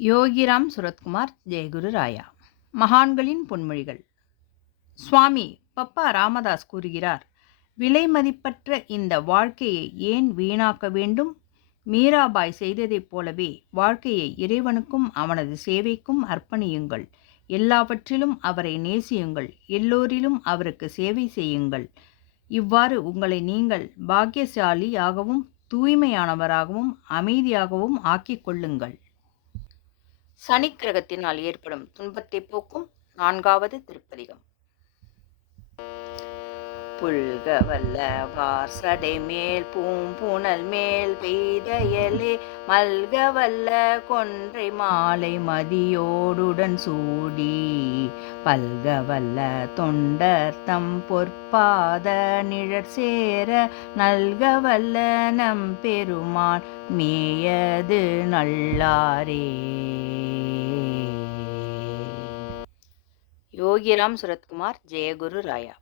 யோகிராம் சுரத்குமார் ஜெயகுரு ராயா. மகான்களின் பொன்மொழிகள். சுவாமி பப்பா ராமதாஸ் கூறுகிறார், விலை மதிப்பற்ற இந்த வாழ்க்கையை ஏன் வீணாக்க வேண்டும்? மீராபாய் செய்ததைப் போலவே வாழ்க்கையை இறைவனுக்கும் அவனது சேவைக்கும் அர்ப்பணியுங்கள். எல்லாவற்றிலும் அவரை நேசியுங்கள். எல்லோரிலும் அவருக்கு சேவை செய்யுங்கள். இவ்வாறு உங்களை நீங்கள் பாக்கியசாலியாகவும் தூய்மையானவராகவும் அமைதியாகவும் ஆக்கிக் கொள்ளுங்கள். சனிக்கிரகத்தினால் ஏற்படும் துன்பத்தை போக்கும் 4வது திருப்பதிகம். புல்கவல்ல வார்சடை மேல் பூம்புணல் மேல் பெய்தயலே மல்கவல்ல கொன்றை மாலை மதியோடுடன் சூடி பல்கவல்ல தொண்டர்த்தம் பொற்பாத நிழற்சேர நல்கவல்ல நம் பெருமான் மேயது நல்லாரே. யோகிராம் சுரத்குமார் ஜெயகுரு ராயா.